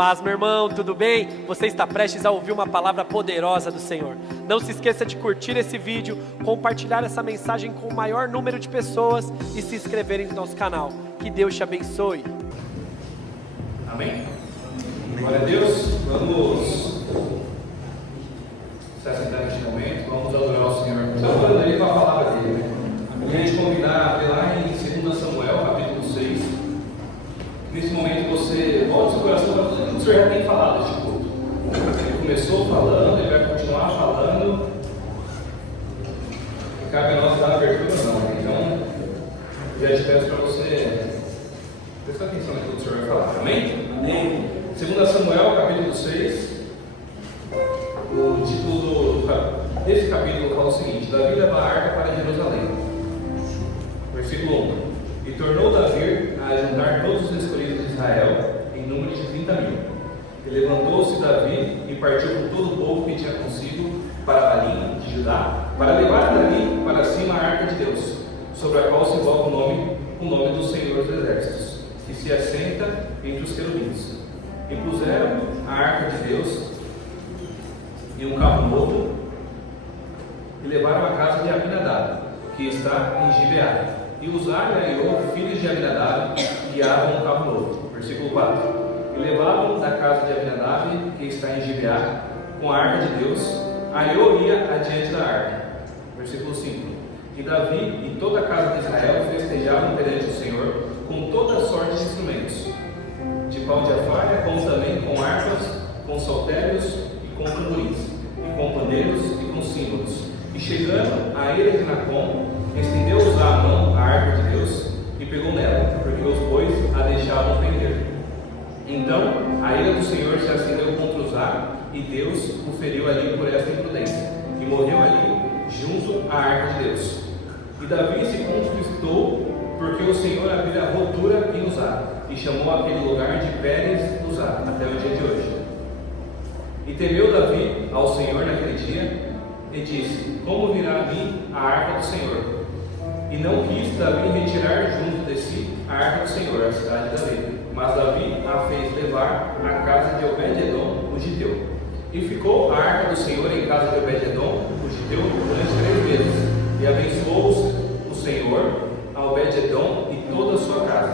Paz, meu irmão, tudo bem? Você está prestes a ouvir uma palavra poderosa do Senhor. Não se esqueça de curtir esse vídeo, compartilhar essa mensagem com o maior número de pessoas e se inscreverem no nosso canal. Que Deus te abençoe. Amém? Glória a Deus. Vamos se assentar neste momento, vamos adorar o Senhor. Estamos orando aí com a palavra dele, né? E a gente convidar a ver lá em 2 Samuel, capítulo 6. Nesse momento você volta o seu coração para tudo que o Senhor já tem falado este culto. Ele começou falando, ele vai continuar falando. E cabe a nós dar a abertura ou não. Então, já te peço para você prestar atenção naquilo que o Senhor vai falar. Amém? Amém. 2 Samuel, capítulo 6. O título desse capítulo fala o seguinte: Davi leva a arca para Jerusalém. Versículo 1. E tornou Davi a juntar todos os escolhidos de Israel, em número de 30.000. E levantou-se Davi e partiu com todo o povo que tinha consigo para Balim de Judá, para levar Davi para cima a arca de Deus, sobre a qual se invoca o nome do Senhor dos Exércitos, que se assenta entre os querubins. E puseram a arca de Deus em um carro novo e levaram a casa de Abinadab, que está em Gibeá. E Uzá e Aiô, filhos de Abinadab, guiavam um carro novo. Versículo 4. E levavam da casa de Abinadab, que está em Gibeá, com a arca de Deus. Aiô ia adiante da arca. Versículo 5. E Davi e toda a casa de Israel festejavam perante o Senhor com toda a sorte de instrumentos, de pau de alfaia, como também com harpas, com saltérios e com tamborins, e com pandeiros e com símbolos. E chegando à ilha de Nacon, estendeu Uzá a mão à arca de Deus e pegou nela, porque os bois a deixavam pender. Então a ira do Senhor se acendeu contra Uzá, e Deus o feriu ali por esta imprudência, e morreu ali junto à arca de Deus. E Davi se contristou, porque o Senhor havia rotura em Uzá, e chamou aquele lugar de Pérez Uzá, até o dia de hoje. E temeu Davi ao Senhor naquele dia, e disse: Como virá a mim a arca do Senhor? E não quis Davi retirar junto de si a arca do Senhor, a cidade de Davi. Mas Davi a fez levar à casa de Obed-edom, o giteu. E ficou a arca do Senhor em casa de Obed-edom, o giteu, durante 3 meses. E abençoou o Senhor a Obed-edom e toda a sua casa.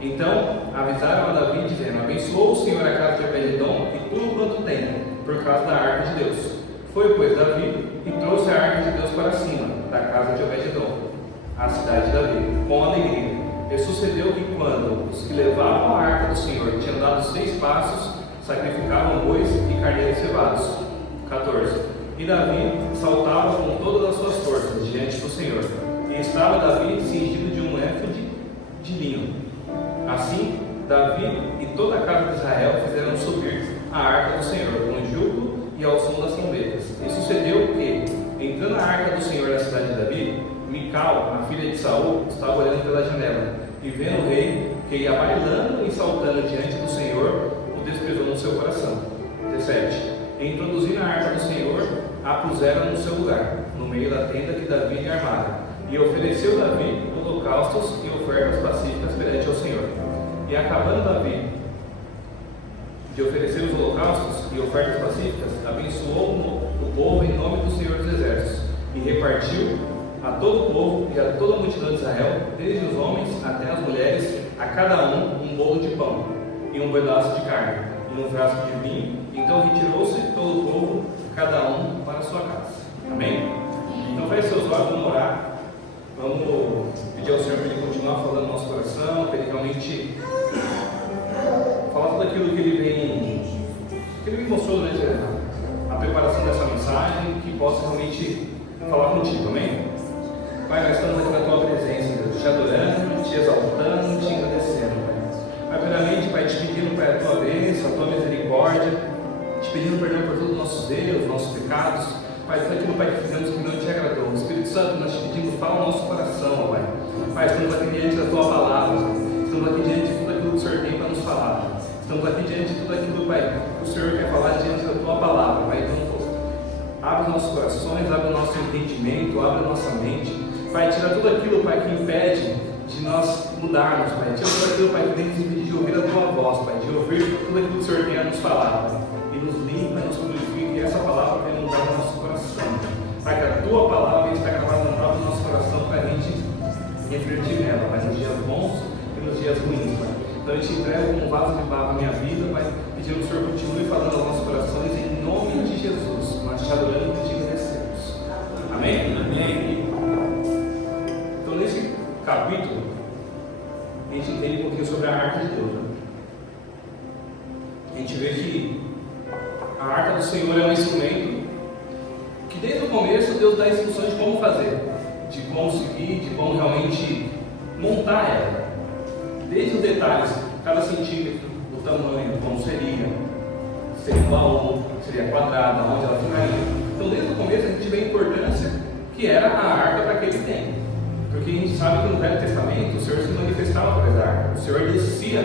Então avisaram a Davi, dizendo: Abençoou o Senhor a casa de Obed-edom e tudo quanto tem, por causa da arca de Deus. Foi, pois, Davi e trouxe a arca de Deus para cima da casa de Obed-edom, a cidade de Davi, com alegria. E sucedeu que, quando os que levavam a arca do Senhor tinham dado 6 passos, sacrificavam bois e carneiros cevados. 14. E Davi saltava com todas as suas forças diante do Senhor. E estava Davi cingido de um éfode de linho. Assim, Davi e toda a casa de Israel fizeram subir a arca do Senhor com o jugo e ao som das trombetas. E sucedeu que, entrando a arca do Senhor na cidade de Davi, Mical, a filha de Saul, estava olhando pela janela, e vendo o rei, que ia bailando e saltando diante do Senhor, o desprezou no seu coração. 17. E introduzindo a arca do Senhor, a puseram no seu lugar, no meio da tenda que Davi lhe armara. E ofereceu Davi holocaustos e ofertas pacíficas perante o Senhor. E acabando Davi de oferecer os holocaustos e ofertas pacíficas, abençoou o povo em nome do Senhor dos Exércitos, e repartiu a todo o povo e a toda a multidão de Israel, desde os homens até as mulheres, a cada um bolo de pão, e um pedaço de carne, e um frasco de vinho. Então retirou-se todo o povo, cada um para a sua casa. Amém? Então feche seus olhos, vamos orar. Vamos pedir ao Senhor para Ele continuar falando no nosso coração, para Ele realmente falar tudo aquilo que Ele me mostrou durante a preparação dessa mensagem, que possa realmente falar contigo. Amém? Pai, nós estamos aqui na Tua presença, Deus, te adorando, te exaltando, te agradecendo, Pai. Pai, primeiramente, Pai, te pedindo, Pai, a Tua bênção, a Tua misericórdia, te pedindo perdão por todos os nossos erros, nossos pecados, Pai, tudo aquilo, Pai, que fizemos que não te agradou. Espírito Santo, nós te pedimos, fala o nosso coração, Pai. Pai, estamos aqui diante da Tua palavra, estamos aqui diante de tudo aquilo que o Senhor tem para nos falar. Estamos aqui diante de tudo aquilo, Pai, que o Senhor quer falar diante da Tua palavra, Pai. Então, abre os nossos corações, abre o nosso entendimento, abre a nossa mente. Pai, tira tudo aquilo, Pai, que impede de de nós mudarmos, Pai. Tira tudo aquilo, Pai, que tem que impedir de ouvir a Tua voz, Pai, de ouvir tudo aquilo que o Senhor tem a nos falar, Pai. E nos limpa, nos purifica, e essa palavra vai mudar o nosso coração. Pai, que a Tua palavra está gravada no próprio nosso coração para a gente refletir nela, Pai, nos dias bons e nos dias ruins, Pai. Então eu te entrego como um vaso de barro a minha vida, Pai, pedindo que o Senhor continue falando aos nossos corações, em nome de Jesus. Nós te adoramos e te agradecemos. Amém? Amém. Então nesse capítulo, a gente entende um pouquinho sobre a arca de Deus. Né? A gente vê que a arca do Senhor é um instrumento que desde o começo Deus dá instruções de como fazer, de como seguir, de como realmente montar ela. Desde os detalhes, cada centímetro, o tamanho, como seria um baú, seria quadrada, onde ela ficaria. Então desde o começo a gente vê a importância que era a arca para aquele tempo. Porque a gente sabe que no Velho Testamento o Senhor se manifestava através da arca. O Senhor descia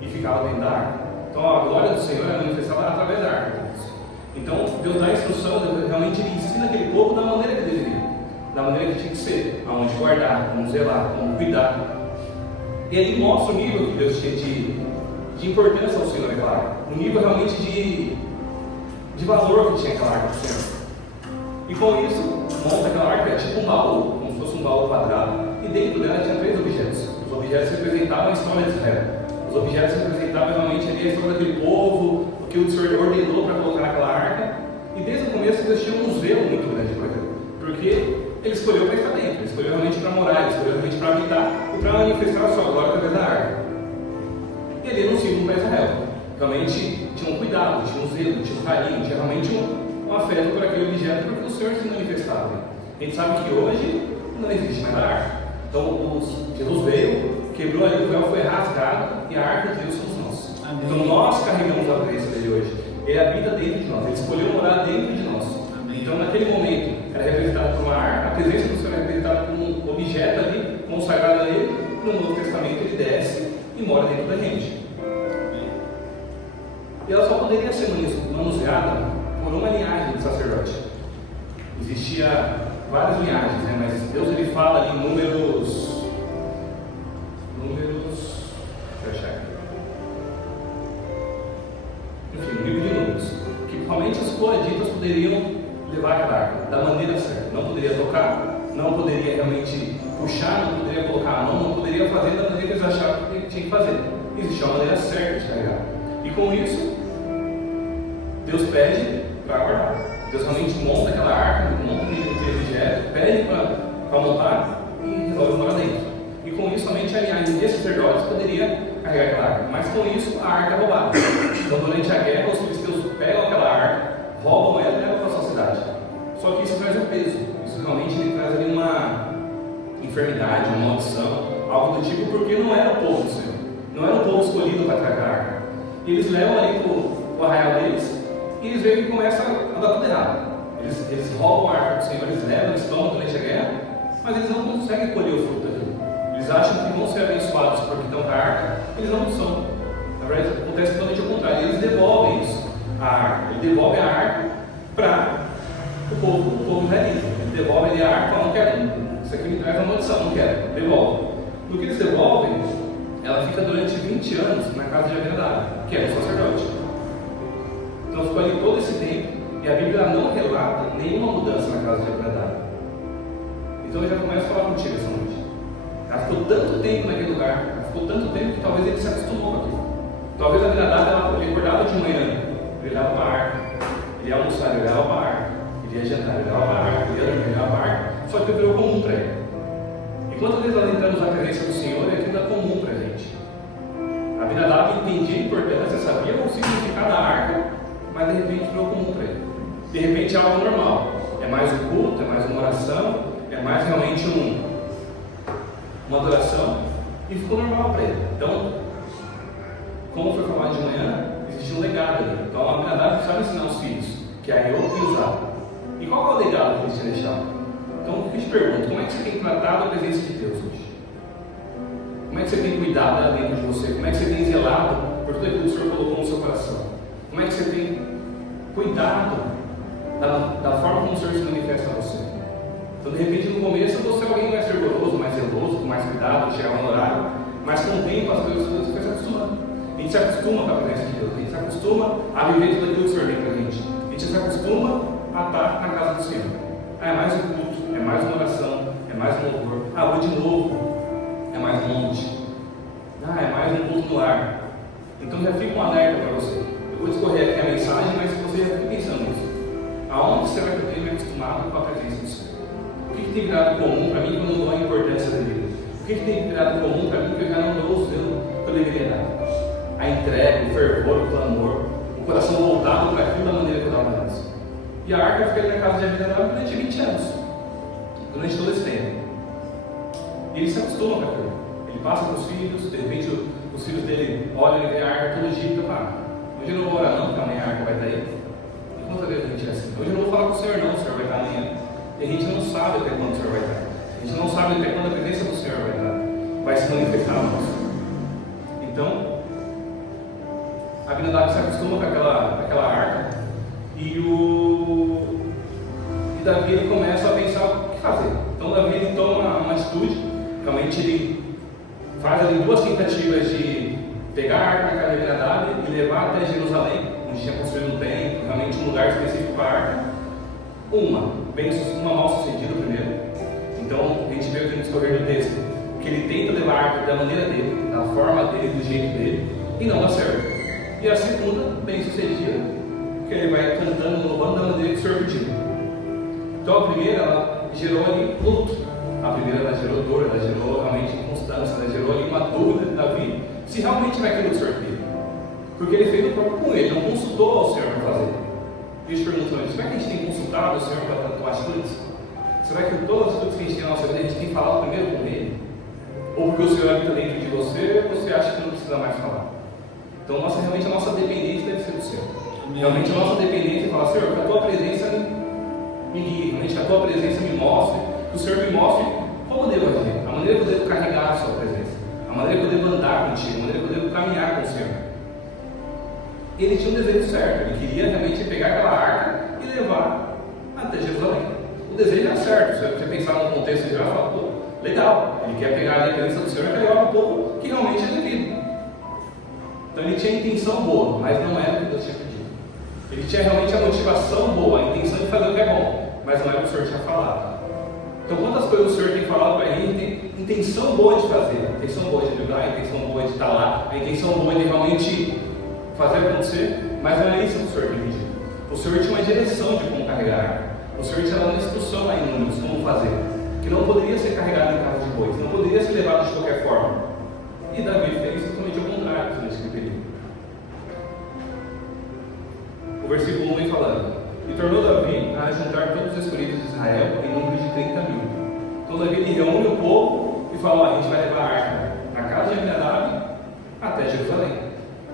e ficava dentro da arca. Então a glória do Senhor é manifestada através da arca. Então Deus dá a instrução, Deus realmente ensina aquele povo da maneira que deveria, da maneira que tinha que ser, aonde guardar, como zelar, como cuidar. E ele mostra o nível que Deus tinha de importância ao Senhor, é claro. O nível realmente de valor que tinha aquela arca do Senhor. E com isso, monta aquela arca, é tipo um baú, como se fosse um baú quadrado. E dentro dela tinha 3 objetos. Os objetos representavam a história de Israel. Os objetos representavam realmente ali a história daquele povo, o que o Senhor ordenou para colocar naquela arca. E desde o começo Deus tinha um zelo muito grande por aquilo. Porque Ele escolheu para estar dentro, Ele escolheu realmente para morar, Ele escolheu realmente para habitar e para manifestar a sua glória através da arca. E ele anuncia para Israel. Realmente tinha um cuidado, tinha um zelo, tinha um carinho, tinha realmente um afeto por aquele objeto, porque o Senhor se manifestava. A gente sabe que hoje não existe mais a arca. Então Jesus veio, quebrou ali, o véu foi rasgado e a arca de Deus somos nós. Amém. Então nós carregamos a presença dele hoje. Ele habita dentro de nós, ele escolheu morar dentro de nós. Amém. Então naquele momento era representado por uma arca, a presença do Senhor é representada por um objeto ali, consagrado a ele. No Novo Testamento ele desce e mora dentro da gente. E ela só poderia ser manuseada por uma linhagem de sacerdote. Existia várias linhagens, né? Mas Deus ele fala ali em números. Deixa eu achar aqui. Enfim, no livro de Números, que somente os coaditas poderiam levar aquela arca da maneira certa. Não poderia tocar, não poderia realmente puxar, não poderia colocar a mão, não poderia fazer da maneira que eles achavam que tinha que fazer. Existia uma maneira certa de carregar. E com isso, Deus pede para guardar. Deus realmente monta aquela arca, monta aquele objeto, pede para montar e resolve morar dentro. E com isso, somente a linhagem de sacerdotes poderia carregar aquela arca. Mas com isso, a arca é roubada. Então, durante a guerra, os filisteus pegam aquela arca, roubam ela e levam para a sua cidade. Só que isso traz um peso. Isso realmente traz ali uma enfermidade, uma maldição, algo do tipo, porque não era o povo do Senhor. Não era o povo escolhido para carregar a arca. E eles levam ali para o arraial deles e eles veem que começa a dar tudo errado. Eles roubam a arca do Senhor, eles levam, eles tomam durante a guerra, mas eles não conseguem colher o fruto daquilo. Eles acham que vão ser abençoados porque estão com a arca, eles não são. Na verdade, acontece totalmente ao contrário. Eles devolvem isso, a arca. Eles devolvem a arca para o povo israelita. Eles devolvem a arca, não quero. Isso aqui me traz uma maldição, não quero. Devolve. No que eles devolvem, ela fica durante 20 anos na casa de Abinadab, que é o sacerdote. Então ficou ali todo esse tempo, e a Bíblia não relata nenhuma mudança na casa de Abinadab. Então eu já começo a falar contigo essa noite. Ela ficou tanto tempo naquele lugar, ela ficou tanto tempo que talvez ele se acostumou com aquilo. Talvez Abinadab, ele acordava de manhã, ele olhava para a arca, ele ia almoçar, ele olhava para a arca, ele ia jantar, ele olhava para a arca, ele ia dormir, ele olhava para a arca, só que virou comum para ele. E quantas vezes nós entramos na presença do Senhor e aquilo é comum para a gente? Abinadab entendia a importância, sabia o significado da arca, mas de repente virou comum para ele. De repente é algo normal. É mais um culto, é mais uma oração, é mais realmente uma adoração, e ficou normal para ele. Então, como foi falado de manhã, existe um legado ali. Então a Abinadab precisava ensinar os filhos, que é eu e usar. E qual é o legado que eles tinham deixado? Então eu te pergunto, como é que você tem tratado a presença de Deus hoje? Como é que você tem cuidado dela dentro de você? Como é que você tem zelado por tudo aquilo que o Senhor colocou no seu coração? Como é que você tem cuidado da forma como o Senhor se manifesta a você? Então, de repente, no começo, você é alguém mais fervoroso, mais zeloso, com mais cuidado, chegava no horário, mas com o tempo as coisas você vai se acostumando. A gente se acostuma com a presença de Deus, a gente se acostuma a viver tudo aquilo que o Senhor tem para a gente se acostuma a estar na casa do Senhor. É mais um culto, é mais uma oração, é mais um louvor. Vou de novo, é mais um monte. É mais um culto no lar. Então já fica um alerta para você. Eu vou discorrer aqui a mensagem, mas você já fica pensando nisso. Aonde você vai poder me acostumado com a presença do Senhor? O que tem virado comum para mim que eu não dou a importância da vida? O que tem virado comum para mim que eu já não dou o zelo que eu deveria dar? A entrega, o fervor, o clamor, o coração voltado para aquilo da maneira que eu dava antes. E a arca fica ali na casa de Abinadab durante 20 anos, durante todo esse tempo. E ele se acostuma com aquilo. Ele passa para os filhos, de repente os filhos dele olham e vê a arca todo dia e hoje eu não vou orar não, porque amanhã a arca vai estar aí. E quantas vezes a gente é assim? Hoje eu não vou falar com o Senhor não, o Senhor vai estar amanhã. E a gente não sabe até quando o Senhor vai estar. A gente não sabe até quando a presença do Senhor vai se manifestar a nós. Então, Abinadab se acostuma com aquela arca e Davi ele começa a pensar o que fazer. Então Davi ele toma uma atitude, realmente ele faz ali 2 tentativas de pegar a arca na casa de Abinadab e levar até Jerusalém, onde tinha construído um templo, realmente um lugar específico para a arca. Uma mal sucedida primeiro. Então a gente vê aqui no discorrer do texto que ele tenta levar a arca da maneira dele, da forma dele, do jeito dele, e não dá certo. E a segunda, bem sucedida, que ele vai cantando, louvando da maneira que o Senhor pediu. Então a primeira, ela gerou ali luto. A primeira, ela gerou dor, ela gerou realmente inconstância, ela gerou ali uma dúvida de Davi se realmente vai aquilo que o Senhor pediu. Porque ele fez o próprio com ele, não consultou ao Senhor para fazer. E eles perguntam a ele: será que a gente tem consultado o Senhor para tomar atitudes? Será que todas as atitudes que a gente tem na nossa vida, a gente tem falado primeiro com ele? Ou porque o Senhor habita dentro de você, ou você acha que não precisa mais falar? Então, realmente a nossa dependência deve ser do Senhor. Realmente a nossa dependência é falar: Senhor, que a tua presença me guie, realmente que a tua presença me mostre, que o Senhor me mostre como eu devo agir, a maneira que eu devo carregar a sua presença, a maneira que eu devo andar contigo, a maneira que eu devo caminhar com o Senhor. Ele tinha um desejo certo, ele queria realmente pegar aquela arca e levar até Jerusalém. O desejo era certo, se você pensar no contexto geral, fala: legal, ele quer pegar a presença do Senhor e quer levar para o povo que realmente é devido. Então ele tinha a intenção boa, mas não era o que Deus tinha pedido. Ele tinha realmente a motivação boa, a intenção de fazer o que é bom, mas não era o que o Senhor tinha falado. Então quantas coisas o Senhor tem falado para a gente, tem intenção boa de fazer, a intenção boa de ajudar, a intenção boa de estar lá, a intenção boa de realmente fazer acontecer, mas não é isso que o Senhor tem pedido. O Senhor tinha uma direção de como carregar, o Senhor tinha uma instrução lá em Números, como fazer, que não poderia ser carregado em carro de bois, não poderia ser levado de qualquer forma. E Davi fez totalmente o contrário do que ele pediu. O versículo 1 vem falando: e tornou Davi a juntar todos os escolhidos de Israel em número de 30.000. Então Davi ele reúne o povo e fala: a gente vai levar a arca da casa de Abinadab até Jerusalém,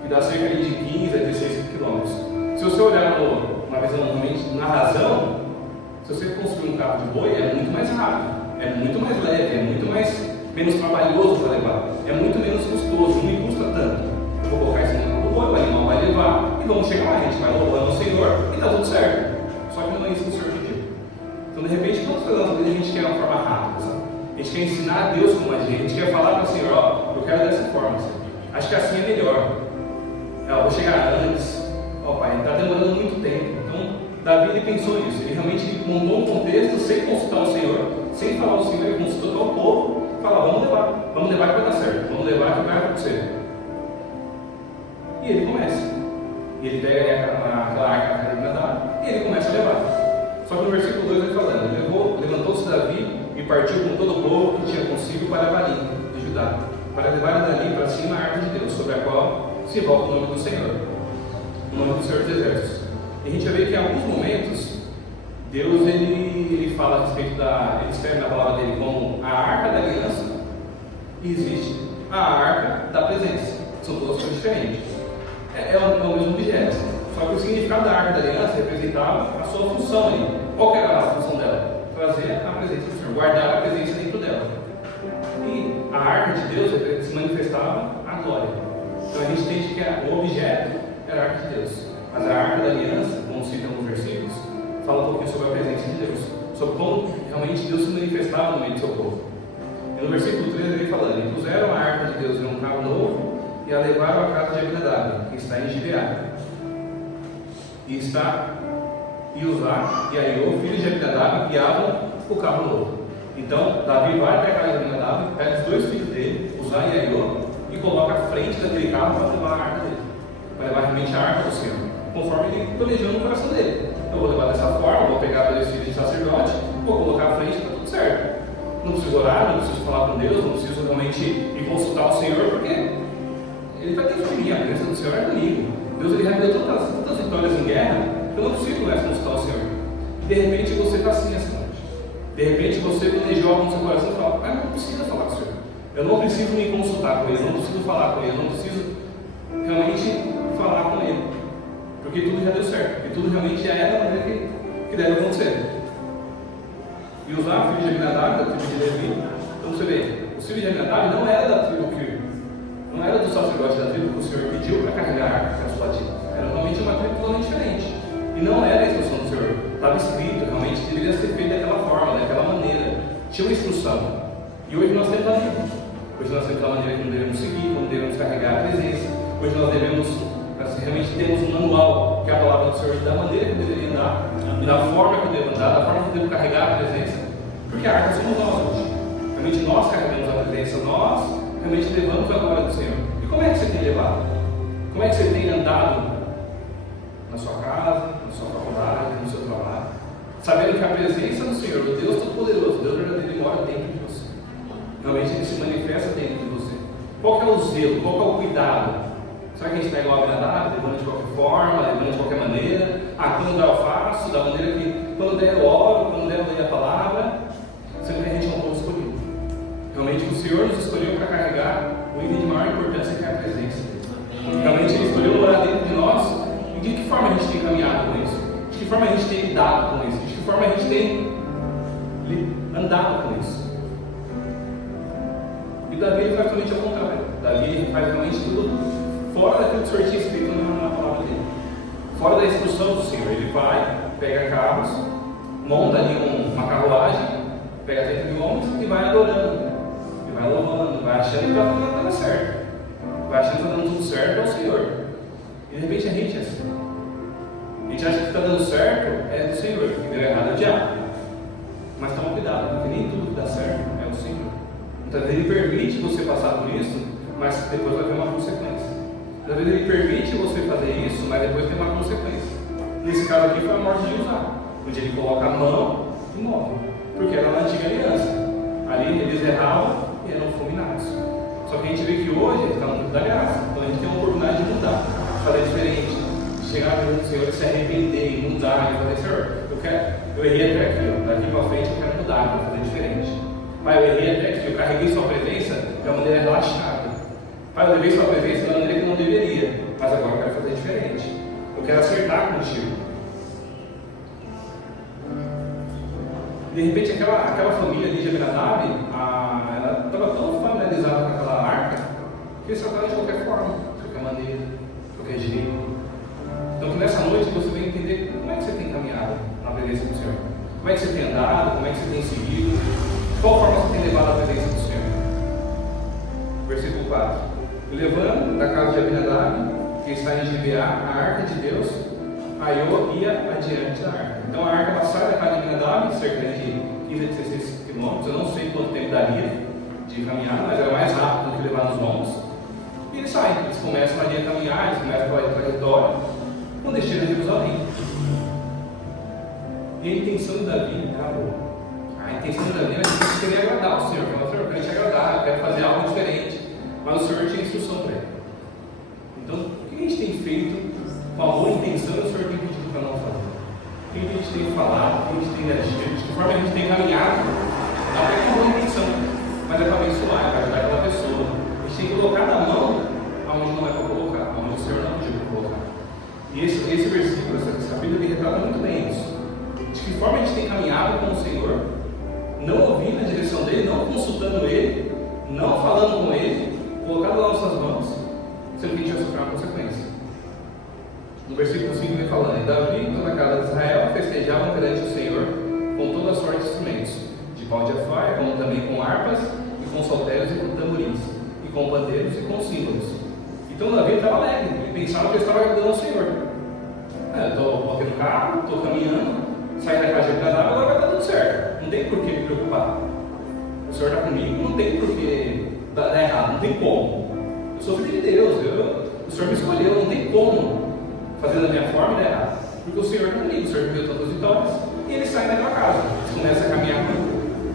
que dá cerca de 15 a 16 quilômetros. Se você olhar uma visão realmente na razão, se você construir um carro de boi, é muito mais rápido, é muito mais leve, é muito menos trabalhoso para levar, é muito menos custoso, não me custa tanto. Eu vou colocar isso no carro do boi, o animal vai levar e vamos chegar lá, a gente vai louvando o Senhor e está tudo certo. Só que não é isso que o Senhor pediu. Então, de repente, quando nós fazemos a gente quer uma forma rápida, sabe? A gente quer ensinar a Deus como agir, a gente quer falar para o Senhor: eu quero dessa forma, Senhor. Acho que assim é melhor. Eu vou chegar antes. Pai, está demorando muito tempo. Então, Davi ele pensou nisso. Ele realmente montou um contexto sem consultar o Senhor, sem falar ao Senhor, ele consultou o povo e falou: vamos levar que vai dar certo, vamos levar que vai acontecer. E ele começa. E ele pega aquela arca na casa de Abinadab e ele começa a levar. Só que no versículo 2 ele falando: levantou-se Davi e partiu com todo o povo que tinha consigo para Balim, de Judá, para levar dali para cima a arca de Deus, sobre a qual se invoca o nome do Senhor, o nome do Senhor dos Exércitos. E a gente vai ver que em alguns momentos Deus ele fala a respeito ele escreve na palavra dele como a arca da aliança e existe a arca da presença. São duas coisas diferentes. É o mesmo objeto, só que o significado da arca da aliança representava a sua função ali. Qual que era a função dela? Trazer a presença do Senhor, guardar a presença dentro dela. E a arca de Deus se manifestava a glória. Então a gente entende que o objeto era a arca de Deus, mas a arca da aliança, como cita nos versículos, fala um pouquinho sobre a presença de Deus, sobre como realmente Deus se manifestava no meio do seu povo. E no versículo 13 ele falando: e puseram a arca de Deus em um carro novo e a levaram à casa de Abinadab, que está em Gibeá. E Uzá e Aiô, filhos de Abinadab, guiavam o carro novo. Então Davi vai até a casa de Abinadab, pega os dois filhos dele, Uzá e Aiô, e coloca à frente daquele carro para levar a arca dele, para levar realmente a arca do Senhor, conforme ele planejou no coração dele. Eu vou levar dessa forma, vou pegar dois filhos de sacerdote, vou colocar à frente, está tudo certo. Não preciso orar, não preciso falar com Deus, não preciso realmente ir consultar o Senhor, porque Ele está dentro de mim, a presença do Senhor é comigo. Deus ele já me deu tantas vitórias em guerra, que eu não preciso mais consultar o Senhor. De repente você está assim essa noite. De repente você planejou algo no seu coração e fala: mas não precisa falar com o Senhor. Eu não preciso me consultar com Ele, eu não preciso falar com Ele, eu não preciso realmente falar com Ele. Porque tudo já deu certo, porque tudo realmente já é da maneira que deve acontecer. E Uzá, filho de Abinadab, da tribo de Levi, então você vê, o filho de Abinadab não era da tribo não era do sacerdote da tribo que o Senhor pediu para carregar a arca contemplativa. Era realmente uma tribo totalmente diferente. E não era a instrução do Senhor. Estava escrito, realmente deveria ser feito daquela forma, daquela maneira. Tinha uma instrução. E hoje nós temos a Bíblia. Hoje nós temos a maneira como devemos seguir, como devemos carregar a presença. Hoje nós devemos, assim, realmente temos um manual, que é a palavra do Senhor, da maneira que eu deveria andar, da forma que eu devo andar, da forma que eu devo carregar a presença. Porque a arca somos nós hoje. Realmente nós carregamos a presença, nós realmente levamos a glória do Senhor. E como é que você tem levado? Como é que você tem andado na sua casa, na sua faculdade, no seu trabalho? Sabendo que a presença do Senhor, do Deus Todo-Poderoso, Deus verdadeiro, ele mora dentro de você. Realmente ele se manifesta dentro de você. Qual que é o zelo? Qual que é o cuidado? Será que a gente está igual a Abinadab, levando de qualquer forma, levando de qualquer maneira? Quando der eu faço, da maneira que, quando der eu oro, quando der eu leio a palavra. Sendo que a gente é um povo escolhido. Realmente o Senhor nos escolheu para carregar o item de maior importância, que é a presença dele. Realmente Ele escolheu morar dentro de nós. E de que forma a gente tem caminhado com isso? De que forma a gente tem lidado com isso? De que forma a gente tem andado com isso? E Davi ele faz totalmente ao contrário. Davi ele faz realmente tudo fora daquilo que o Senhor tinha escrito na palavra dele. Fora da instrução do Senhor. Ele vai, pega carros, monta ali uma carruagem, pega 30 mil homens e vai adorando. E vai louvando, vai achando que está dando certo. Vai achando que está dando tudo certo ao Senhor. E de repente a gente é assim. A gente acha que está dando certo é do Senhor, que deu errado é o diabo. Mas toma cuidado, porque nem tudo que dá certo é o Senhor. Então Ele permite você passar por isso, mas depois vai ter uma consequência. Às vezes Ele permite você fazer isso, mas depois tem uma consequência. Nesse caso aqui foi a morte de Uzá, onde ele coloca a mão e morre, porque era na antiga aliança. Ali eles erravam e eram fulminados. Só que a gente vê que hoje está no mundo da graça, então a gente tem uma oportunidade de mudar, de fazer diferente, de chegar diante do Senhor e se arrepender e mudar, e fazer: Senhor, eu errei até aqui, daqui para frente eu quero mudar, eu quero fazer diferente. Pai, eu errei até aqui, eu carreguei sua presença de uma maneira relaxada. Pai, eu levei sua presença de uma maneira que não deveria, mas agora eu quero fazer diferente. Eu quero acertar contigo. De repente aquela família ali de Abinadab, ela estava tão familiarizada com aquela arca, que eles trataram de qualquer forma, de qualquer maneira, de qualquer jeito. Então que nessa noite você vai entender como é que você tem caminhado na presença do Senhor. Como é que você tem andado, como é que você tem seguido, de qual forma você tem levado a presença do Senhor. Versículo 4. Levando da casa de Abinadab, que está em Gibeá, a arca de Deus, Aiô ia adiante da arca. Então a arca sai da casa de Abinadab, cerca de 15 a 16 quilômetros. Eu não sei quanto tempo daria de caminhar, mas era mais rápido do que levar nos lombos. E eles saem, eles começam ali a caminhar, eles começam pela trajetória, com destino a Jerusalém. E a intenção de Davi era boa. A intenção de Davi era que queria agradar o Senhor. Falou: Senhor, eu quero te agradar, eu quero fazer algo diferente. Mas o Senhor tinha instrução para ele. Então, o que a gente tem feito com a boa intenção e o Senhor tem pedido para não fazer? O que a gente tem falado, o que a gente tem agido, de que forma a gente tem caminhado, não é com boa intenção, mas é para abençoar, é para ajudar aquela pessoa. A gente tem colocado a mão aonde não é para colocar, aonde o Senhor não pediu para colocar. E esse versículo, esse capítulo, ele retrata muito bem isso. De que forma a gente tem caminhado com o Senhor, não ouvindo a direção dele, não consultando ele, não falando com ele, colocado nas nossas mãos, sendo que a gente vai sofrer uma consequência. No versículo 5 ele falando: Davi e toda a casa de Israel festejavam perante o Senhor com toda a sorte de instrumentos. pau de alfaia, como também com harpas, e com saltérios e com tamborins, e com pandeiros e com símbolos. Então Davi estava alegre, ele pensava que ele estava agradando ao Senhor. Eu estou botando o carro, estou caminhando, saí da casa de agradável, agora vai dar tudo certo. Não tem por que me preocupar. O Senhor está comigo, não tem por que dar errado, não tem como. Eu sou filho de Deus, o Senhor me escolheu, não tem como fazer da minha forma e dar errado. Porque o Senhor está comigo, o Senhor me deu tantas vitórias, e eles saem daquela casa. Eles começam a caminhar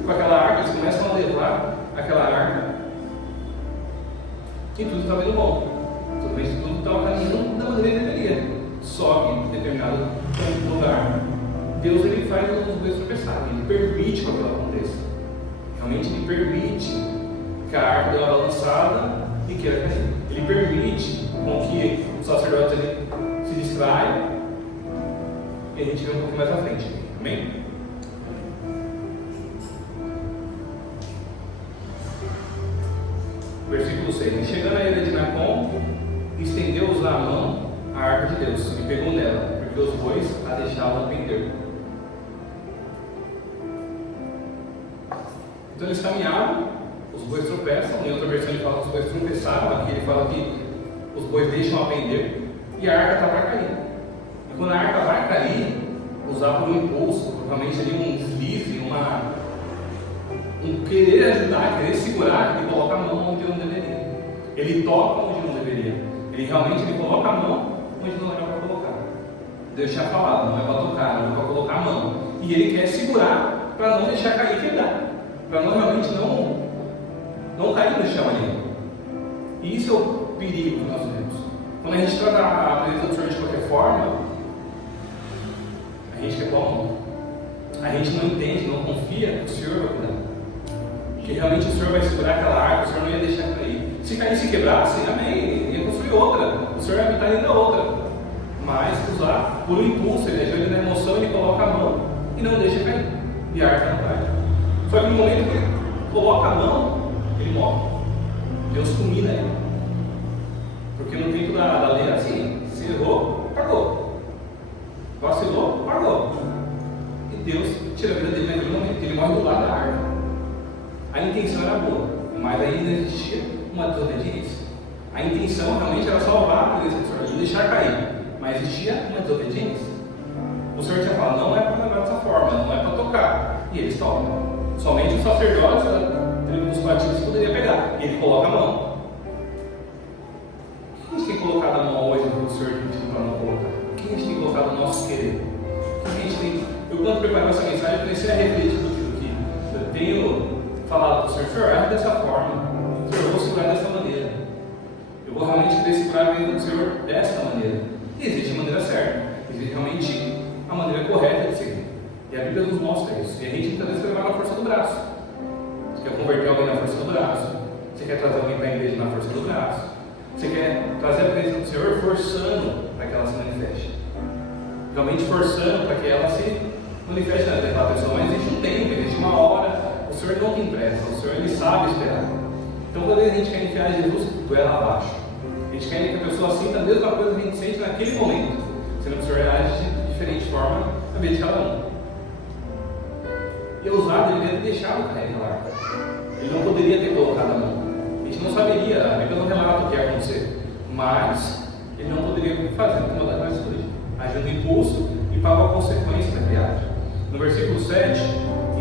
com aquela arca, eles começam a levar aquela arca, e tudo estava indo bom. Tudo estava caminhando da maneira que deveria. Só que em determinado lugar, Deus ele faz os dois tropeçarem, ele permite que aquilo aconteça. Realmente ele permite que a arca dê uma balançada e queira cair. Ele permite com que os sacerdotes ali se distraiam, e a gente vê um pouco mais à frente. Amém? Versículo 6. E chegando à ilha de Nacon, estendeu-os a mão a arca de Deus e pegou nela, porque os bois a deixavam pender. Então eles caminhavam, os bois tropeçam. Em outra versão ele fala que os bois tropeçaram, aqui ele fala que os bois deixam a pender e a arca está para cair. E quando a arca vai cair, usar por um impulso, provavelmente ali um deslize, um querer ajudar, querer segurar, ele coloca a mão onde não deveria. Ele toca onde não deveria. Ele realmente coloca a mão onde não era para colocar. Deus tinha falado, não é para tocar, não é para colocar a mão. E ele quer segurar para não deixar cair e quebrar. Para não realmente não cair no chão ali. E isso é o perigo que nós vemos. Quando a gente trata a presença do Senhor de qualquer forma, a gente quer como? A gente não entende, não confia que o Senhor vai cuidar. Que realmente o Senhor vai segurar aquela arca, o Senhor não ia deixar cair. Se caísse e quebrasse, amém, ia construir outra. O Senhor ia habitar ainda outra. Mas usar por um impulso, ele ajuda na emoção, ele coloca a mão e não deixa cair. E a arca não cai. Só que no momento que ele coloca a mão, ele morre. Deus culmina ele. Porque no tempo da lei é assim: se errou, pagou. Vacilou, pagou. E Deus tira a vida dele naquele momento. Ele morre do lado da arca. A intenção era boa, mas ainda existia uma desobediência. A intenção realmente era salvar a presença do Senhor, não deixar cair, mas existia uma desobediência. O Senhor tinha falado: não é para levar dessa forma, não é para tocar. E eles tocam. Somente os sacerdotes da tribo dos batidos poderiam pegar. E ele coloca a mão. O que a gente tem colocado a mão hoje no Senhor pedindo para não colocar? O que a gente tem colocado no nosso querer? O que a gente tem... Eu, quando preparava essa mensagem, comecei a refletir do que eu tenho falado para o Senhor: Senhor, age dessa forma. Senhor, eu vou segurar dessa maneira. Eu vou realmente querer segurar a vida do Senhor desta maneira. E existe a maneira certa. Existe realmente a maneira correta de seguir. E a Bíblia nos mostra isso. E a gente muitas vezes quer levar na força do braço. Você quer converter alguém na força do braço. Você quer trazer alguém para a igreja na força do braço. Você quer trazer a presença do Senhor forçando para que ela se manifeste. Realmente forçando para que ela se manifeste na vida daquela pessoa. Mas existe um tempo, existe uma hora. O Senhor não tem pressa. O Senhor ele sabe esperar. Então quando a gente quer enfiar Jesus goela abaixo, a gente quer que a pessoa sinta a mesma coisa que a gente sente naquele momento. Sendo que o Senhor age de diferente forma na vida de cada um. E o usado deveria ter deixado cair na arca. Ele não poderia ter colocado a mão. A gente não saberia, a Bíblia não relata o que ia acontecer. Mas ele não poderia fazer uma das atitudes, agindo impulso e pagou a consequência da viagem. No versículo 7,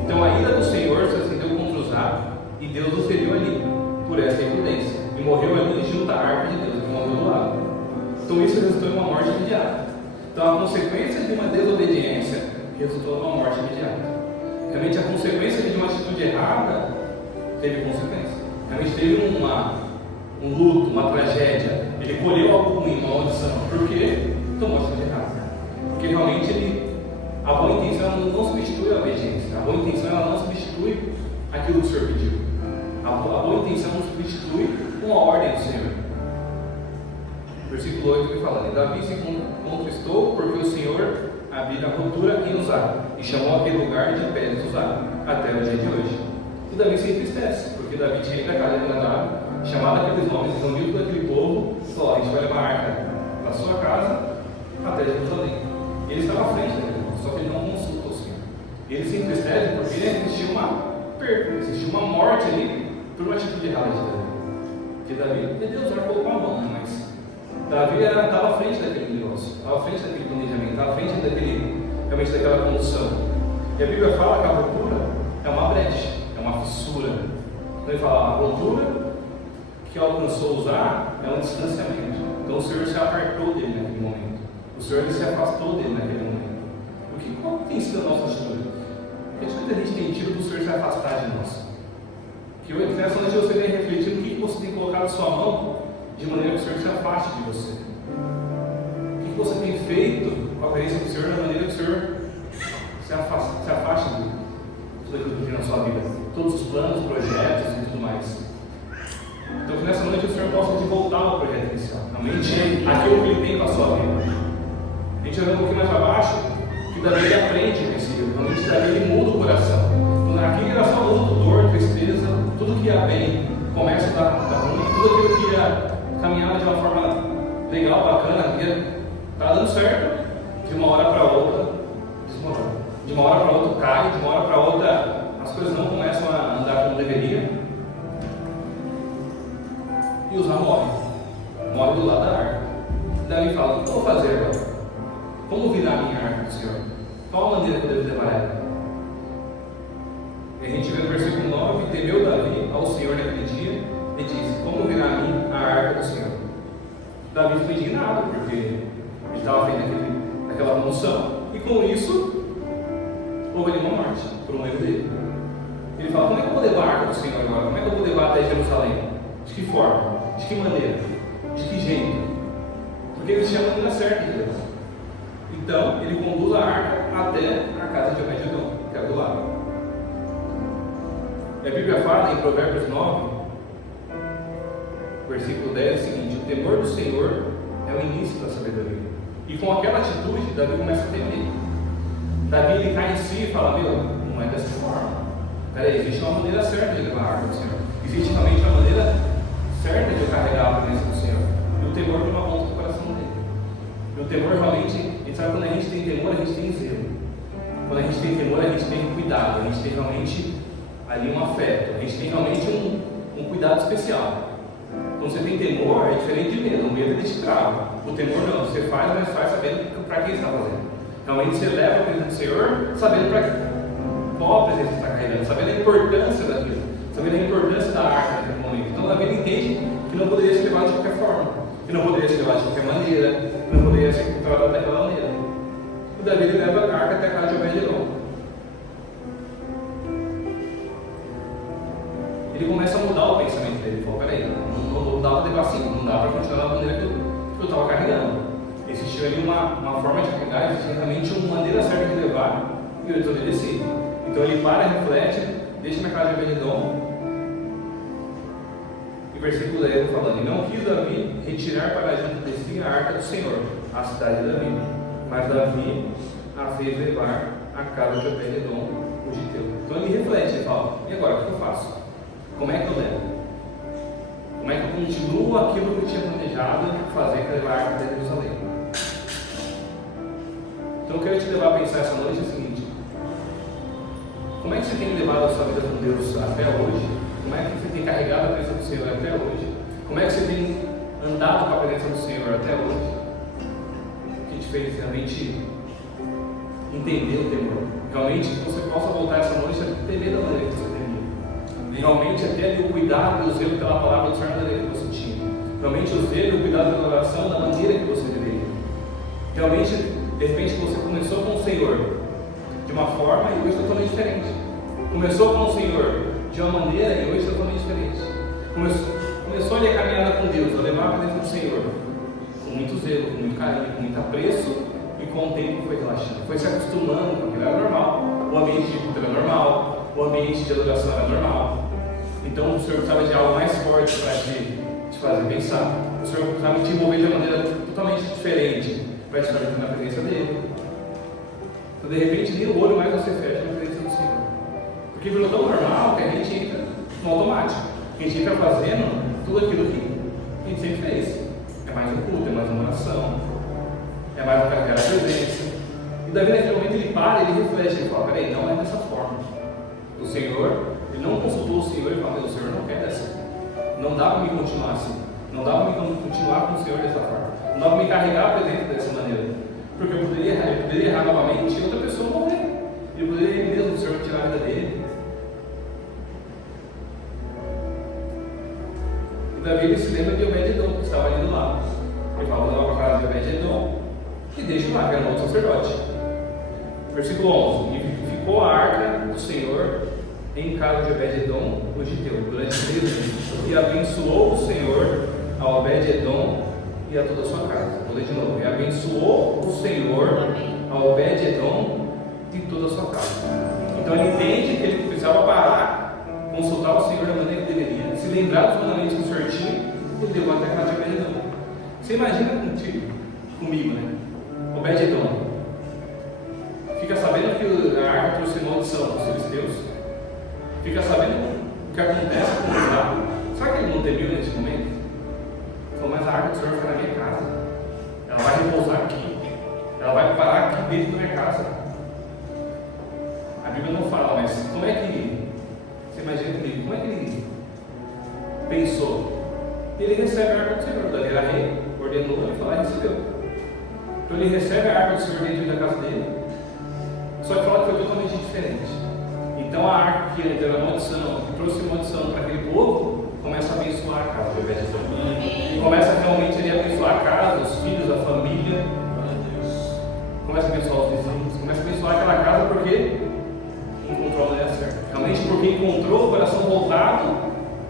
então a ira do Senhor se acendeu contra Uzá, e Deus o feriu ali, por essa imprudência. E morreu ali junto à arca de Deus, e morreu do lado. Então isso resultou em uma morte imediata. Então a consequência de uma desobediência resultou numa morte imediata. Realmente a consequência de uma atitude errada teve consequência. Realmente teve um luto, uma tragédia. Ele colheu algo ruim, uma maldição. Por quê? Tomou a atitude errada. Porque realmente a boa intenção não substitui a obediência. A boa intenção ela não substitui aquilo que o Senhor pediu. A boa intenção não substitui uma ordem do Senhor. Versículo 8 ele fala: e Davi se contristou porque o Senhor abriu a ruptura em Uzá, e chamou aquele lugar de Pérez Uzá, até o dia de hoje. E Davi se entristece, porque Davi tinha ido à casa de Nadab, chamado aqueles nomes, reunido todo aquele povo, e falou: a gente vai levar a arca da sua casa até Jerusalém. Ele estava à frente daquele povo, só que ele não consulta o Senhor. Ele se entristece porque existia uma perca, existiu uma morte ali por uma atitude errada de Davi. Porque Deus já colocou a mão, né? Mas Davi estava à frente daquele negócio, estava à frente daquele planejamento, estava à frente realmente daquela condução. E a Bíblia fala que a ruptura é uma brecha, é uma fissura. Quando ele fala a ruptura que alcançou usar é um distanciamento. Então o Senhor se apartou dele naquele momento. O Senhor se afastou dele naquele momento. Qual tem sido a nossa atitude? Que atitude a gente tem tido para o Senhor se afastar de nós? Que hoje, nessa noite, você vem refletir no que você tem colocado na sua mão de maneira que o Senhor se afaste de você. O que você tem feito com a presença do Senhor da maneira que o Senhor se afaste de tudo aquilo que tem na sua vida, todos os planos, projetos e tudo mais. Então que nessa noite o Senhor possa te voltar ao projeto inicial, realmente aquilo que Ele tem para a sua vida. A gente olhando um pouquinho mais para baixo, que Davi ele aprende nesse livro, realmente Davi ele muda o coração. Então, aquilo era só luto, dor, tristeza, tudo que ia bem começa a dar ruim, tudo aquilo que ia caminhar de uma forma legal, bacana, ia estar dando certo, de uma hora para outra desmorona. De uma hora para outra cai, de uma hora para outra as coisas não começam a andar como deveria. E Uzá morre do lado da arca. Davi fala: o que eu vou fazer agora? Como virar a minha arca do Senhor? Qual a maneira que eu devo levar ela? E a gente vê no versículo 9: temeu Davi ao Senhor naquele dia e disse: como virar a mim a arca do Senhor? Davi ficou indignado porque ele estava feito aquela função, e com isso houve ali uma morte por um erro dele. Ele fala: como é que eu vou levar a arca do Senhor agora? Como é que eu vou levar até Jerusalém? De que forma? De que maneira? De que jeito? Porque ele chama a maneira certa de Deus. Então ele conduz a arca até a casa de Obed-edom, que é do lado. E a Bíblia fala em Provérbios 9, versículo 10, o seguinte: o temor do Senhor é o início da sabedoria. E com aquela atitude, Davi começa a temer. Davi ele cai em si e fala: meu, não é dessa forma. Peraí, existe uma maneira certa de levar a arca do Senhor. Existe realmente uma maneira certa de eu carregar a presença do Senhor. E o temor toma conta do coração dele. E o temor realmente, a gente sabe, quando a gente tem temor, a gente tem zelo. Quando a gente tem temor, a gente tem cuidado, a gente tem realmente ali um afeto, a gente tem realmente um cuidado especial. Quando você tem temor, é diferente de medo. O medo ele te trava. O temor não, você faz, mas faz sabendo para quem você está fazendo. Realmente você leva a presença do Senhor sabendo para qual a presença você está carregando, sabendo a importância daquilo, sabendo a importância da arca naquele momento. Então Davi entende que não poderia ser levado de qualquer forma, que não poderia ser levado de qualquer maneira, que não poderia ser tratado daquela maneira. E Davi ele leva a arca até a casa de Obed-edom. Ele começa a mudar o pensamento dele. Ele fala: peraí, não dá para levar assim, não dá para continuar da maneira que eu estava carregando. Existia ali uma forma de carregar, existia realmente uma maneira certa de levar, e eu desobedeci. Então ele para, reflete, deixa na casa de Obed-edom. E versículo 10 falando: e não quis Davi retirar para junto de si a arca do Senhor, a cidade de Davi, mas Davi a fez levar a casa de Obed-edom, o giteu. Então ele reflete, ele fala: e agora, o que eu faço? Como é que eu levo? Como é que eu continuo aquilo que eu tinha planejado fazer, que é levar a arca de Jerusalém? Então eu quero te levar a pensar essa noite o seguinte: como é que você tem levado a sua vida com Deus até hoje? Como é que você tem carregado a presença do Senhor até hoje? Como é que você tem andado com a presença do Senhor até hoje? O que te fez realmente entender o temor? Realmente que você possa voltar essa noite a temer da maneira que você temia. Realmente até o cuidado e o zelo pela palavra do Senhor da maneira que você tinha. Realmente o zelo e o cuidado pela oração da maneira que você deveria. Realmente, de repente, você começou com o Senhor de uma forma e hoje é totalmente diferente. Começou com o Senhor de uma maneira e hoje é totalmente diferente. Começou ali a caminhada com Deus, a levar a presença do Senhor com muito zelo, com muito carinho, com muito apreço, e com o tempo foi relaxando, foi se acostumando com aquilo. Era normal, o ambiente de culto era normal, o ambiente de adoração era normal. Então o Senhor precisava de algo mais forte para te fazer pensar. O Senhor precisava te envolver de uma maneira totalmente diferente para te fazer na presença dele. Então, de repente, nem o olho mais você fecha na presença do Senhor. Porque virou tão normal que a gente entra no automático. A gente entra fazendo tudo aquilo que a gente sempre fez. É mais um culto, é mais uma oração, é mais um carregar a presença. E Davi, naquele momento, ele para, ele reflete, ele fala: peraí, não é dessa forma. O Senhor, ele Não dá para me continuar assim. Não dá para me continuar com o Senhor dessa forma. Não dá para me carregar a presença dessa maneira. Porque eu poderia errar novamente e outra pessoa morrer. Ele poderia mesmo, o Senhor tirar a vida dele. E Davi ele se lembra de Obed-Edom, que estava ali do lado. Ele fala: vou levar para a casa de Obed-Edom e deixa lá, que era um outro sacerdote. Versículo 11: E ficou a arca do Senhor em casa de Obed-Edom, o Giteu, durante 3 meses. E abençoou o Senhor a Obed-Edom e a toda a sua casa. Vou ler de novo. E abençoou o Senhor a Obed-Edom e toda a sua casa. Então ele entende que ele precisava parar, consultar o Senhor da maneira que deveria, se lembrar dos mandamentos que o Senhor tinha, e deu até a casa de Obed-Edom. Você imagina comigo, né? Obed-Edom fica sabendo que a arca trouxe maldição para os filisteus, fica sabendo o que acontece com o Judá. Será que ele não temeu nesse momento? Ele falou: mas a arca do Senhor foi na minha casa, ela vai repousar aqui, ela vai parar aqui dentro da minha casa. A Bíblia não fala, mas como é que, você imagina comigo, como é que ele pensou? Ele recebe a arca do Senhor. Davi era rei, ordenou, ele falou e recebeu. Então ele recebe a arca do Senhor dentro da casa dele, só que fala que foi totalmente diferente. Então a arca que antes era maldição, que trouxe maldição para aquele povo, começa a abençoar a casa do Obed-Edom. E começa realmente ele a abençoar a casa, os filhos, a família. Começa a abençoar os vizinhos, começa a abençoar aquela casa porque encontrou a maneira certa. Realmente porque encontrou o coração voltado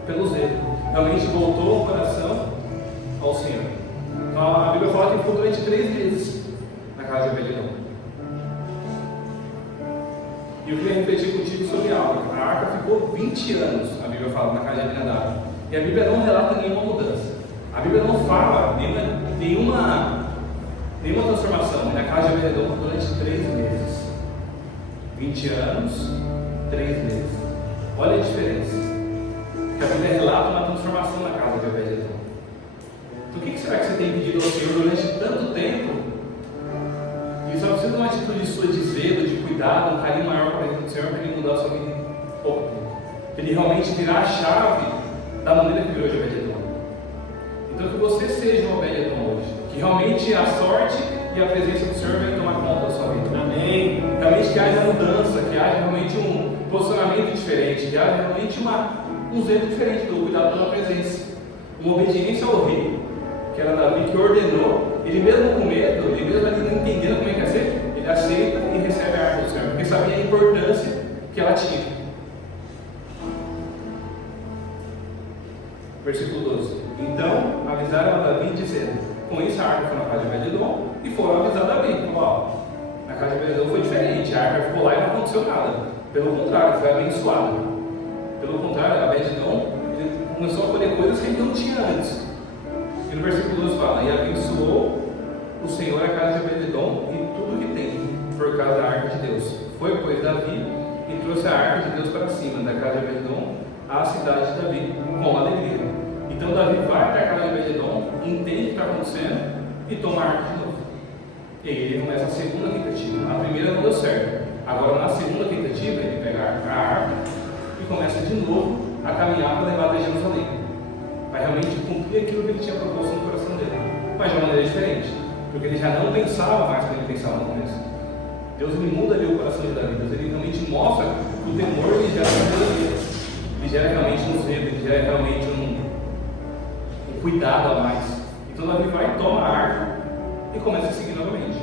pelo zelo. Realmente voltou o coração ao Senhor. Então a Bíblia fala que ficou durante 3 meses na casa de Obed-Edom. E eu queria refletir contigo sobre algo. A arca ficou 20 anos, a Bíblia fala, na casa de Abinadab. E a Bíblia não relata nenhuma mudança. A Bíblia não fala nenhuma transformação na casa de Obed-Edom durante 3 meses. 20 anos, 3 meses. Olha a diferença. Que a Bíblia relata uma transformação na casa de Obed-Edom. Então, o que será que você tem pedido ao Senhor durante tanto tempo? E só precisa de uma atitude sua de zelo, de cuidado, um carinho maior para o Senhor, para Ele mudar a sua vida em pouco tempo. Para Ele realmente virar a chave da maneira que virou de Obed-Edom. Então que você seja um Obed-Edom hoje. Que realmente a sorte e a presença do Senhor venham tomar conta da sua vida. Amém. Realmente que haja mudança, que haja realmente um posicionamento diferente, que haja realmente um zelo diferente do cuidado pela presença. Uma obediência ao rei, que era Davi, que ordenou, ele mesmo com medo, ele mesmo ali não entendendo como é que ia ser, ele aceita e recebe a arca do Senhor, porque sabia a importância que ela tinha. Versículo 12: Então avisaram a Davi dizendo: com isso a arca foi na casa de Obed-Edom, e foram avisar Davi. Falou: na casa de Obed-Edom foi diferente, a arca ficou lá e não aconteceu nada. Pelo contrário, foi abençoada. Pelo contrário, Obed-Edom começou a colher coisas que ele não tinha antes. E no versículo 12 fala: e abençoou o Senhor a casa de Obed-Edom e tudo que tem, por causa da arca de Deus. Foi, pois, Davi e trouxe a arca de Deus para cima da casa de Obed-Edom à cidade de Davi, com alegria. Então Davi vai até a casa de Obed-Edom, entende o que está acontecendo e toma a arca de novo. E aí ele começa a segunda tentativa. A primeira não deu certo. Agora, na segunda tentativa, ele pega a arca e começa de novo a caminhar para levar até Jerusalém. Vai realmente cumprir aquilo que ele tinha proposto no coração dele, mas de uma maneira diferente, porque ele já não pensava mais como ele pensava no começo. Deus ele muda ali o coração de Davi. Deus ele realmente mostra que o temor ele gera na vida dele. Ele gera realmente um zelo, ele gera realmente um cuidado a mais. Então Davi vai, toma a arca e começa a seguir novamente.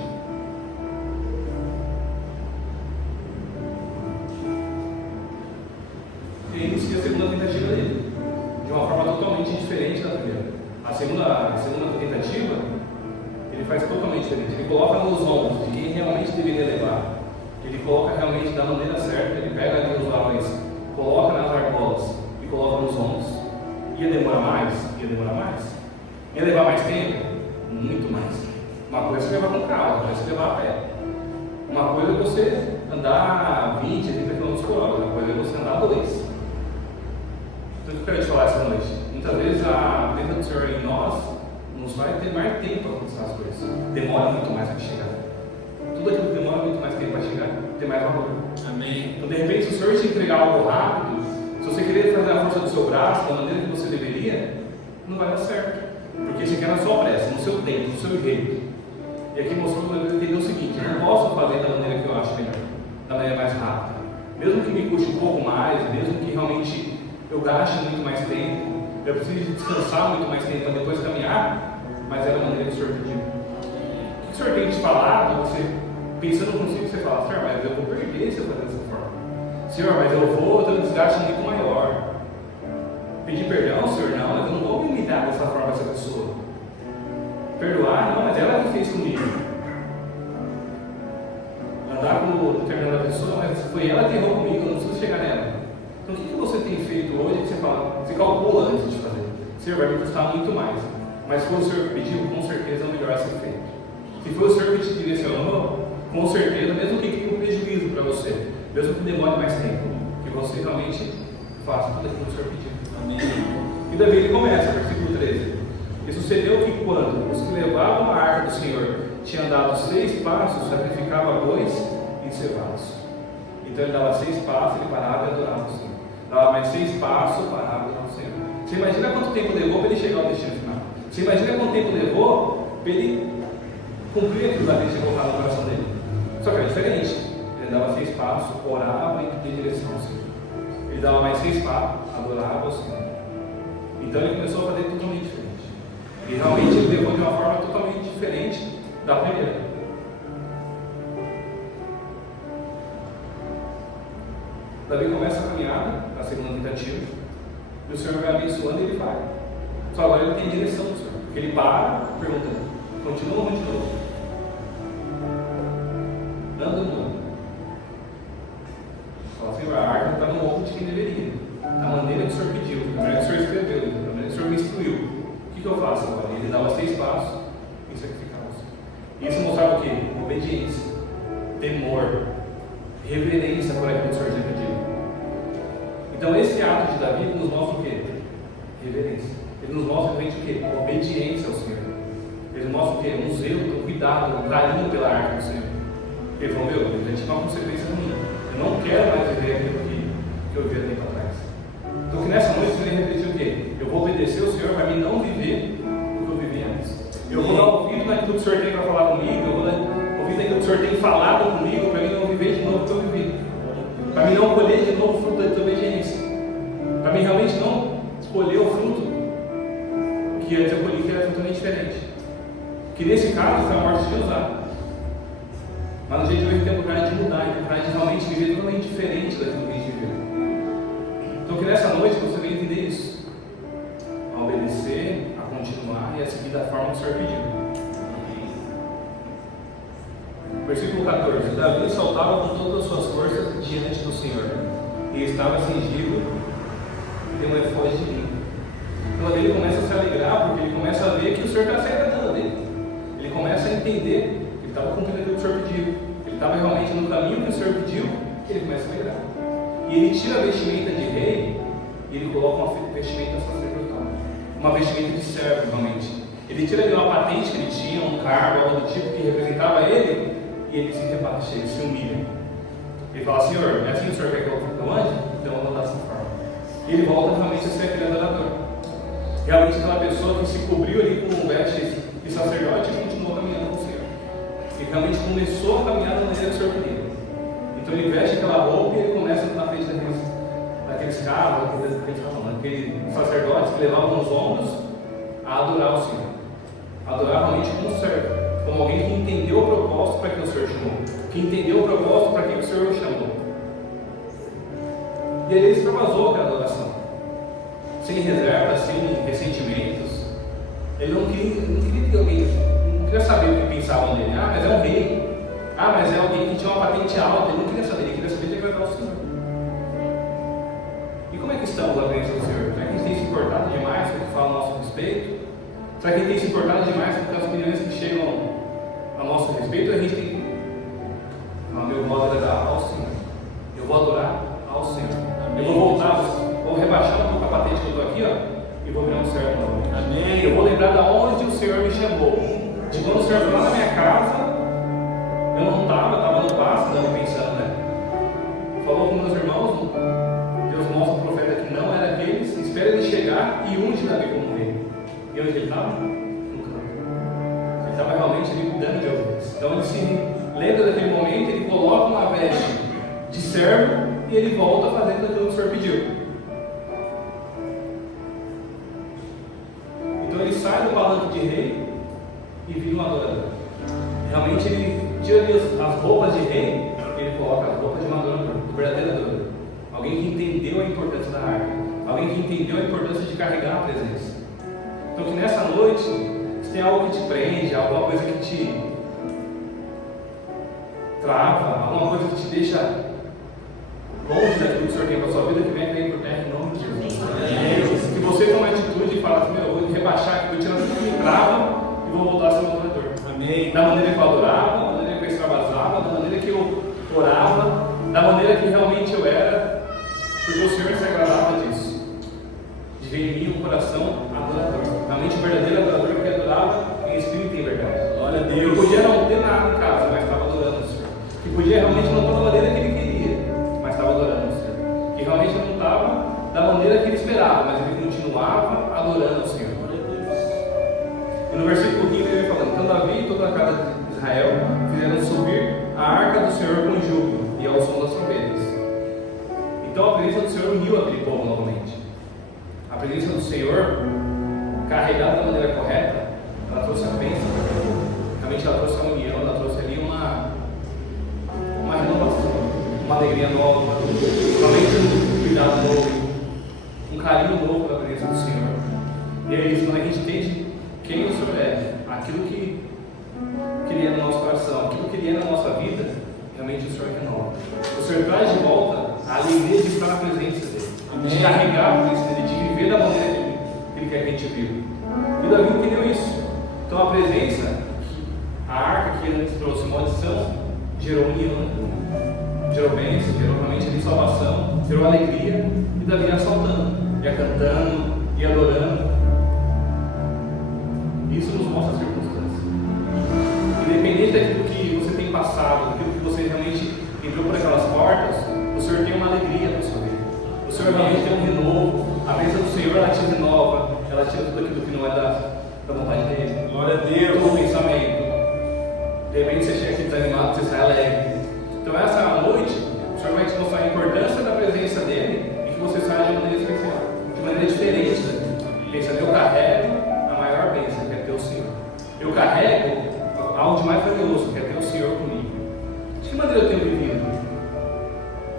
E inicia a segunda tentativa dele, de uma forma totalmente diferente da primeira. A segunda tentativa, ele faz totalmente diferente. Ele coloca nos ombros de quem realmente deveria levar. Ele coloca realmente da maneira certa. Ele pega ali os varões, coloca nas argolas e coloca nos ombros. Ia demorar mais? Ia demorar mais. Ia levar mais tempo? Muito mais. Uma coisa é você levar com carro, outra coisa é você levar a pé. Uma coisa é você andar 20, 30 km por hora, outra coisa é você andar 2. Então, o que eu quero te falar essa noite? Muitas vezes a presença do Senhor em nós nos vai ter mais tempo para alcançar as coisas. Demora muito mais para chegar. Tudo aquilo que demora muito mais tempo para chegar, tem mais valor. Amém. Então, de repente, se o Senhor te entregar algo rápido, se você querer fazer a força do seu braço da maneira que você deveria, não vai dar certo. Porque você quer na sua pressa, no seu tempo, no seu jeito. E aqui mostrou para eu entender o seguinte: eu não posso fazer da maneira que eu acho melhor, da maneira mais rápida. Mesmo que me custe um pouco mais, mesmo que realmente eu gaste muito mais tempo, eu preciso descansar muito mais tempo para depois caminhar, mas é da maneira que o Senhor pediu. O que o Senhor tem te falado, você pensando consigo, você fala: Senhor, mas eu vou perder se eu fazer dessa forma. Senhor, mas eu vou ter um desgaste muito maior. Pedir perdão, Senhor, não, mas eu não vou me limitar dessa forma a essa pessoa. Perdoar, não, mas ela que fez comigo. Andar com determinada pessoa, mas foi ela que errou comigo, eu não preciso chegar nela. Então o que você tem feito hoje que você fala, você calcula antes de fazer? Senhor, vai me custar muito mais. Mas se foi o Senhor que pediu, com certeza é o melhor a ser feito. Se foi o Senhor que te direcionou, com certeza, mesmo que crie um prejuízo para você, mesmo que demore mais tempo, que você realmente faça tudo aquilo que o Senhor pediu. Amém. E Davi ele começa, versículo 13. E sucedeu que quando os que levavam a arca do Senhor tinham andado 6 passos, sacrificava bois e cevados. Então ele dava 6 passos, ele parava e adorava o Senhor. Dava mais 6 passos, parava e adorava o Senhor. Você imagina quanto tempo levou para ele chegar ao destino final? Você imagina quanto tempo levou para ele cumprir aquilo que Deus tinha colocado no coração dele? Só que era diferente. Ele dava 6 passos, orava e pedia direção ao Senhor. Ele dava mais 6 passos, adorava o Senhor. Então ele começou a fazer totalmente diferente. E realmente ele levou de uma forma totalmente diferente da primeira. Davi começa a caminhada, a segunda tentativa, e o Senhor vai abençoando e ele vai. Só agora ele tem direção do Senhor, porque ele para perguntando: continua ou continua? Anda ou não anda? Fala: Senhor, a arca está no ombro de quem deveria, da maneira que o Senhor pediu, da maneira que o Senhor escreveu, da maneira que o Senhor me instruiu. O que eu faço agora? Ele dava 6 passos e sacrificava. Isso mostrava o quê? Obediência, temor, reverência por aquilo que o Senhor tinha pedido. Então esse ato de Davi nos mostra o quê? Reverência. Ele nos mostra realmente o quê? Obediência ao Senhor. Ele nos mostra o quê? Um zelo, um cuidado, um carinho pela arca do Senhor. Ele falou: meu, ele já tinha uma consequência ruim. Eu não quero mais viver aquilo que eu vivia tempo atrás. Então que nessa noite ele refletiu o quê? Eu vou obedecer ao Senhor para mim não viver o que eu vivi antes. Eu vou dar ouvido naquilo que o Senhor tem para falar comigo, eu vou dar ouvido naquilo que o Senhor tem falado comigo, para mim não viver de novo o que eu vivi. Para mim não colher de novo o fruto da desobediência. Para mim realmente não escolher o fruto que antes eu colhi, que era totalmente diferente. Que nesse caso foi a morte de José. Mas no jeito de hoje tem a oportunidade de mudar, tem a oportunidade de realmente viver totalmente diferente daquilo que a gente viveu. Então que nessa noite você venha entender isso. A obedecer, a continuar e a seguir da forma que o Senhor pediu. Versículo 14. Davi saltava com todas as suas forças diante do Senhor, e estava cingido de um efode de linho. Então ele começa a se alegrar, porque ele começa a ver que o Senhor está se agradando dele. Ele começa a entender que ele estava cumprindo aquilo que o Senhor pediu. Ele estava realmente no caminho que o Senhor pediu, e ele começa a alegrar. E ele tira a vestimenta de rei e ele coloca uma vestimenta sacerdotal, uma vestimenta de servo realmente. Ele tira ali uma patente que ele tinha, um cargo, algo do tipo que representava ele, e ele se rebaixa, ele se humilha. Ele fala: Senhor, é assim que o Senhor quer que eu ande? Então eu vou dar dessa forma. E ele volta realmente a ser aquele adorador. Realmente aquela pessoa que se cobriu ali com vestes de sacerdote e continuou caminhando com o Senhor. Ele realmente começou a caminhar da maneira que o Senhor queria. Então ele veste aquela roupa e ele começa na frente daqueles carros, daqueles sacerdotes que levavam nos ombros a adorar o Senhor. Adorar realmente como um servo, como alguém que entendeu o propósito para que o Senhor chamou, que entendeu o propósito para que o Senhor o chamou. E ele extravasou aquela adoração, sem reservas, sem ressentimentos. Ele não queria que alguém, não queria saber o que pensavam dele. Ah, mas é um rei. Ah, mas é alguém que tinha uma patente alta. Ele não queria saber, ele queria saber de agradar o Senhor. E como é que estamos na presença do Senhor? Será que a gente tem se importado demais com o que fala a nosso respeito? Será que a gente tem se importado demais com as opiniões que chegam a nosso respeito? Ou a gente tem: não, eu vou agradar ao Senhor, eu vou adorar ao Senhor, eu vou voltar, vou rebaixar um pouco a patente que eu estou aqui, ó, e vou virar um servo novamente. Amém. Eu vou lembrar de onde o Senhor me chamou, de quando o Senhor foi lá na minha casa. Eu não estava no pasto, pensando, né? Falou com meus irmãos, Deus mostra o profeta aqui lá e unge Davi como rei. E onde ele estava? No campo. Ele estava realmente ali cuidando de ovelhas. Então ele se lembra daquele momento, ele coloca uma veste de servo e ele volta fazendo aquilo que o Senhor pediu. Então ele sai do palanque de rei e vira um adorador. Realmente ele tira ali as roupas de rei e ele coloca as roupas de um adorador, do verdadeiro adorador. Alguém que entendeu a importância da arca, alguém que entendeu a importância de carregar a presença. Então que nessa noite, se tem algo que te prende, alguma coisa que te trava, alguma coisa que te deixa longe daquilo que o Senhor tem para a sua vida, que venha cair por terra em nome de Jesus. Que você tome a atitude e fale assim, eu vou rebaixar aqui, vou tirar tudo que me trava e vou voltar a ser um adorador. Amém. Da maneira que eu adorava, da maneira que eu extravasava, da maneira que eu orava, da maneira que realmente eu era, porque o Senhor se agradava disso. De ver em mim um coração adorador. Realmente o verdadeiro adorador que adorava em espírito e em verdade. Glória a Deus. Que podia não ter nada em casa, mas estava adorando o Senhor. Que podia realmente não estar da maneira que ele queria, mas estava adorando o Senhor. Que realmente não estava da maneira que ele esperava, mas ele continuava adorando o Senhor. E no versículo 15 ele vai falando: então Davi e toda a casa de Israel fizeram subir a arca do Senhor com júbilo e ao som das trombetas. Então a presença do Senhor uniu aquele povo novamente. A presença do Senhor, carregada da maneira correta, ela trouxe a bênção para aquele povo. Realmente ela trouxe a união, ela trouxe ali uma renovação, uma alegria nova, realmente um cuidado novo, um carinho novo pela presença do Senhor. E é isso, quando a gente entende quem o Senhor é, aquilo que Ele é no nosso coração, aquilo que Ele é na nossa vida, realmente o Senhor renova. O Senhor traz de volta a alegria de estar na presença dEle, de carregar a presença dEle, de viver da maneira que Ele quer que a gente viva. E Davi entendeu isso. Então a presença, a arca que antes trouxe maldição, gerou união, gerou bênção, gerou realmente ali salvação, gerou alegria, e Davi ia saltando, ia cantando, ia adorando. Isso nos mostra as circunstâncias. Independente daquilo que você tem passado, daquilo que você realmente entrou por aquelas portas, o Senhor tem uma alegria para a sua vida. O Senhor realmente tem um renovo. A presença do Senhor, ela te renova, ela tira tudo aquilo que não é da vontade dele. Glória a Deus. Todo pensamento. De repente você chega aqui desanimado, você sai alegre. Então essa noite, o Senhor vai te mostrar a importância da presença dele e que você saia de maneira especial, de maneira diferente. Pensando, eu carrego a maior bênção, que é ter o Senhor. Eu carrego algo de mais valioso, que é ter o Senhor comigo. De que maneira eu tenho vivido?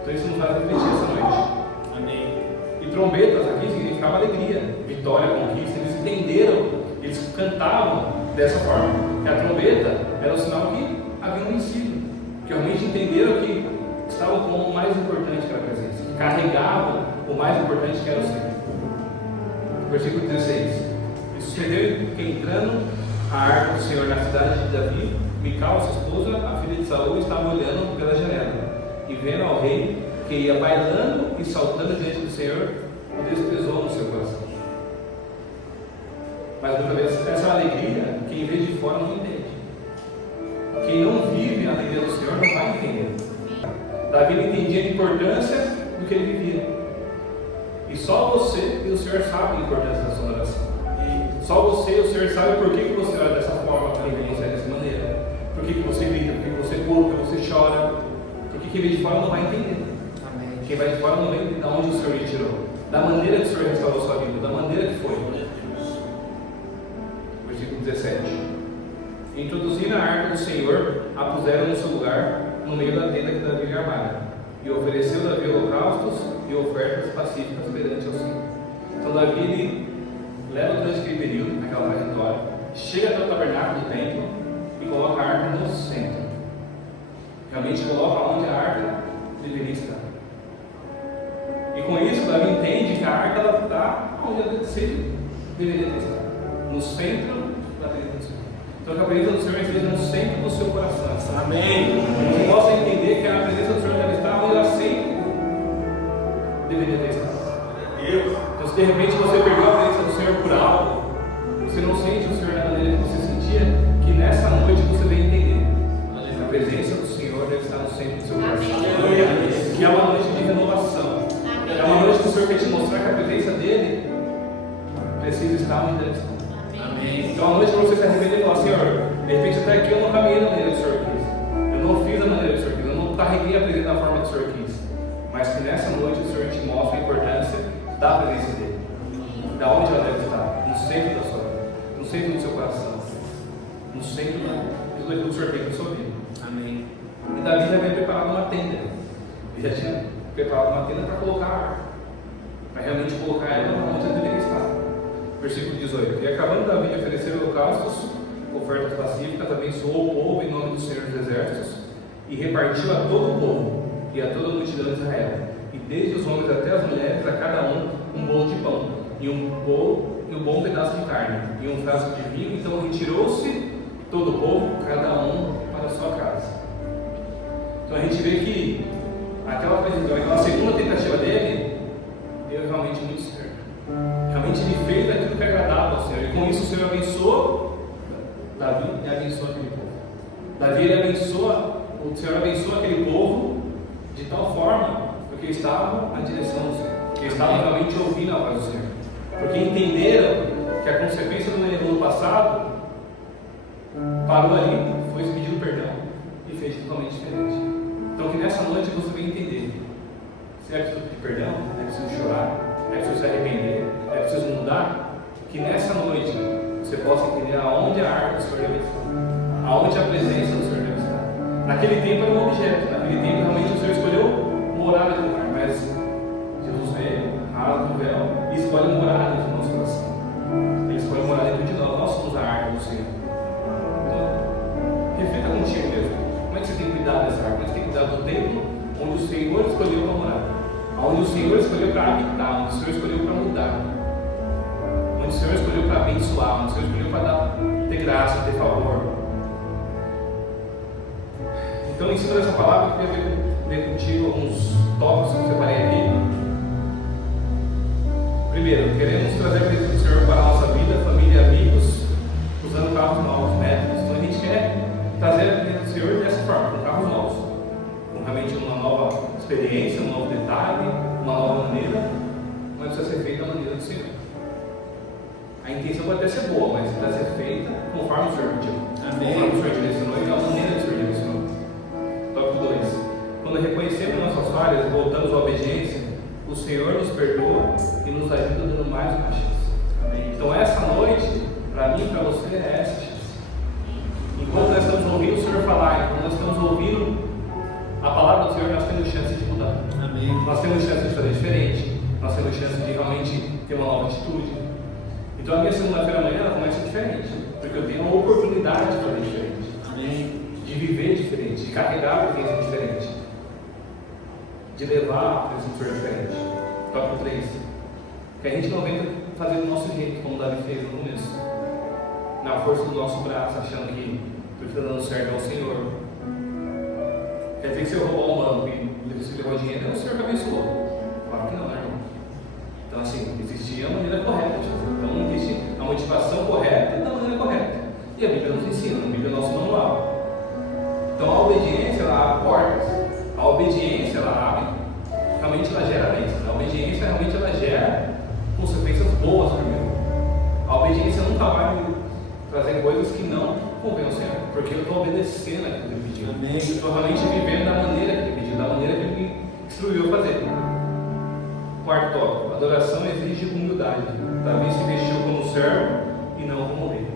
Então isso nos faz refletir essa noite. Amém. E trombetas aqui significava alegria, vitória, conquista. Eles entenderam, eles cantavam dessa forma. Que a trombeta era o sinal que havia um ensino, que realmente entenderam que estavam com o mais importante que era a presença, que carregavam o mais importante que era o Senhor. Versículo 16. E sucedeu que entrando a arca do Senhor na cidade de Davi, Mical, sua esposa, a filha de Saul, estava olhando pela janela e vendo ao rei que ia bailando e saltando diante do Senhor, o desprezou no seu coração. Mas muitas vezes essa alegria, quem vê de fora não entende. Quem não vive a alegria do Senhor não vai entender. Davi não entendia a importância do que ele vivia. E só você e o Senhor sabem a importância da sua oração. E só você e o Senhor sabem por que você ora dessa forma, por que você é dessa maneira, por que você grita, por que você pula, por que você chora. Porque quem vem de fora não vai entender. Amém. Quem vai de fora não vai entender de onde o Senhor lhe tirou, da maneira que o Senhor restaurou sua vida, da maneira que foi. Versículo 17. Introduzindo a arca do Senhor, a puseram no seu lugar, no meio da tenda que Davi armara. E ofereceu Davi holocaustos e ofertas pacíficas perante ao Senhor. Então Davi ele leva durante aquele período, naquela trajetória, chega até o tabernáculo do templo e coloca a arca no centro. Realmente coloca onde a arca deveria estar. E com isso Davi entende que a arca ela está onde ela sempre deveria estar, no centro da presença do Senhor. Então que a presença do Senhor esteja no centro do seu coração. Amém. Que possa entender que a presença do Senhor deve estar onde ela sempre deveria ter estado. Então se de repente você perdeu a presença do Senhor por algo, você não sente o Senhor da maneira que você sentia, que nessa noite você vem entender. A presença do Senhor deve estar no centro do seu coração. Que é uma noite de renovação. É uma noite que o Senhor quer te mostrar que a presença dEle Então a noite para você se arrepender e falar, Senhor, de repente até aqui eu não caminhei da maneira que o Senhor quis. Eu não fiz da maneira que o Senhor quis. Eu não carreguei a presença da forma que o Senhor quis. Mas que nessa noite o Senhor te mostra a importância da presença dele. Da onde ela deve estar? No centro da sua vida. No centro do seu coração. No centro do que o Senhor tem para a sua vida. Amém. E Davi já havia preparado uma tenda. Ele já tinha preparado uma tenda para colocar a arca. Para realmente colocar ela onde ela deveria estar. Versículo 18. E acabando Davi de oferecer holocaustos, ofertas pacíficas, abençoou o povo em nome do Senhor dos Exércitos e repartiu a todo o povo e a toda a multidão de Israel. E desde os homens até as mulheres, a cada um bolo de pão e um bom pedaço de carne e um frasco de vinho. Então retirou-se todo o povo, cada um para a sua casa. Então a gente vê que aquela segunda tentativa dele deu realmente muito certo. Realmente ele fez daquilo que agradava ao Senhor. E com isso o Senhor abençoou Davi e abençoou aquele povo. O Senhor abençoou aquele povo de tal forma porque estavam na direção do Senhor. Porque estavam realmente ouvindo a voz do Senhor. Porque entenderam que a consequência do erro no passado parou ali, foi pedindo perdão e fez totalmente diferente. Então que nessa noite você vai entender se é preciso pedir perdão, é preciso chorar, é preciso se arrepender, é preciso mudar. Que nessa noite você possa entender aonde a arca do Senhor deve estar, aonde a presença do Senhor deve estar. Naquele tempo era um objeto, naquele tempo realmente o Senhor escolheu morar naquele lugar, mas Jesus veio, rasga o véu e escolhe morar dentro do nosso coração. Ele escolhe morar dentro de nós, nós somos a arca do Senhor. Reflita contigo mesmo. Como é que você tem cuidado dessa arca? Como é que você tem cuidado do templo onde o Senhor escolheu para morar? Onde o Senhor escolheu para habitar, onde o Senhor escolheu para mudar, onde o Senhor escolheu para abençoar, onde o Senhor escolheu para ter graça, ter favor. Então, em cima dessa palavra, eu queria ver contigo alguns tópicos que eu separei aqui. Primeiro, queremos trazer a presença do Senhor para a nossa vida, família e amigos, usando carros novos, métodos. Então a gente quer trazer a presença do Senhor dessa forma, com carros novos, com realmente uma nova experiência, um novo detalhe, uma nova maneira, mas precisa ser feita da maneira do Senhor. A intenção pode até ser boa, mas precisa ser feita conforme o Senhor pediu. Amém. Conforme o Senhor direcionou e da maneira que o Senhor direcionou. Tópico 2. Quando reconhecemos nossas falhas e voltamos à obediência, o Senhor nos perdoa e nos ajuda dando mais uma chance. Amém. Então essa noite, para mim e para você, é essa chance. Enquanto nós estamos ouvindo o Senhor falar, enquanto nós estamos ouvindo a palavra do Senhor, nós temos chance de mudar. Amém. Nós temos chance de fazer diferente. Nós temos chance de realmente ter uma nova atitude. Então a minha segunda-feira amanhã ela começa diferente, porque eu tenho a oportunidade de fazer diferente. Amém. De viver diferente, de carregar a presença diferente, de levar a presença do Senhor diferente. Tópico 3. Que a gente não venha fazer do nosso jeito, como Davi fez no começo, na força do nosso braço, achando que tudo está dando certo ao Senhor. Quer dizer que se eu roubar um banco e você levou dinheiro, é o Senhor que abençoou. Claro que não, né, irmão? Então, assim, existia a maneira correta. Então, existe a motivação correta e da maneira correta. E a Bíblia nos ensina, a Bíblia é o nosso manual. Então, a obediência, ela abre portas. A obediência, ela abre, realmente ela gera bênçãos. A obediência, realmente, ela gera consequências boas primeiro. A obediência nunca vai trazer coisas que não convêm ao Senhor, porque eu estou obedecendo aquilo que Ele pediu. Amém. Eu estou realmente vivendo da maneira que Ele pediu, da maneira que Ele me instruiu a fazer. Quarto tópico: adoração exige humildade. Davi se vestiu como servo e não como rei.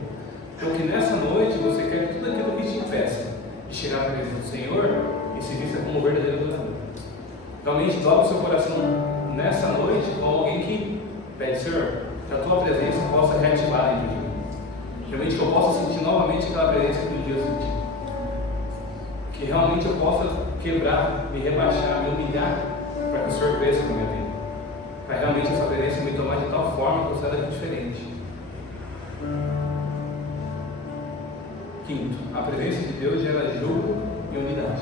Então, que nessa noite você quer tudo aquilo que te impeça de chegar à presença do Senhor e se vista como verdadeiro adorador. Realmente, dobre o seu coração nessa noite com alguém que pede: Senhor, que a tua presença possa reativar dentro de mim. Realmente que eu possa sentir novamente aquela presença que um dia eu senti. Que realmente eu possa quebrar, me rebaixar, me humilhar, para que o Senhor cresça na minha vida. Para realmente essa presença me tomar de tal forma que eu saia daqui diferente. Quinto, a presença de Deus gera jugo e unidade.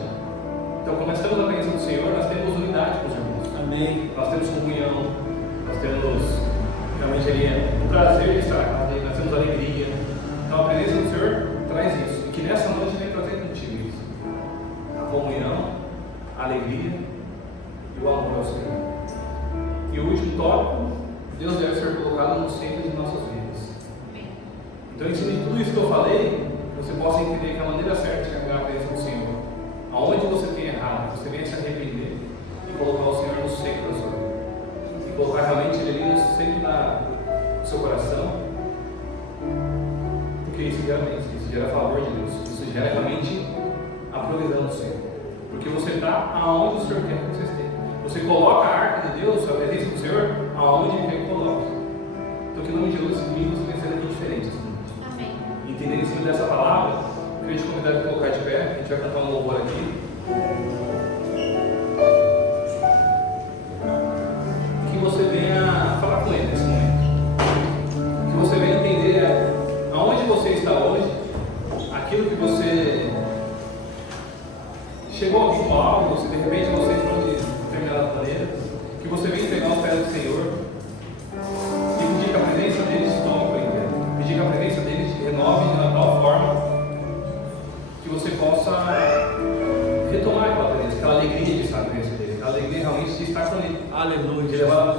Então, quando nós estamos na presença do Senhor, nós temos unidade com os irmãos. Amém. Nós temos comunhão, nós temos realmente ali o prazer de estar na casa dele, nós temos alegria. Então, a presença do Senhor traz isso. E que nessa noite vem trazer contigo isso: a comunhão, a alegria e o amor ao Senhor. E o último tópico: Deus deve ser colocado no centro de nossas vidas. Então, em cima de tudo isso que eu falei, você possa entender que a maneira certa de caminhar a presença do Senhor, aonde você tem errado, você venha se arrepender e colocar o Senhor no centro da sua vida. E colocar realmente Ele ali no centro do seu coração, porque isso gera favor de Deus, isso gera realmente a provisão do Senhor. Porque você está aonde o Senhor quer que você esteja. Você coloca a arca de Deus, a presença do Senhor, aonde Ele quer que coloque. Então, que em nome de Jesus, esse domingo você venha ser aqui diferente. Amém. Entendendo em cima dessa palavra, eu queria te convidar a colocar de pé, a gente vai cantar um louvor aqui. Que você venha falar com Ele nesse momento. Que você venha entender aonde você está hoje, aquilo que você chegou aqui com algo, se de repente você entrou de determinada maneira, que você venha pegar o pé do Senhor e pedir que a presença dele te tome por inteiro. Pedir que a presença dele te renove de uma tal forma que você possa retomar aquela presença, aquela alegria de estar na presença dele, aquela alegria realmente de estar com ele. Aleluia. De levar da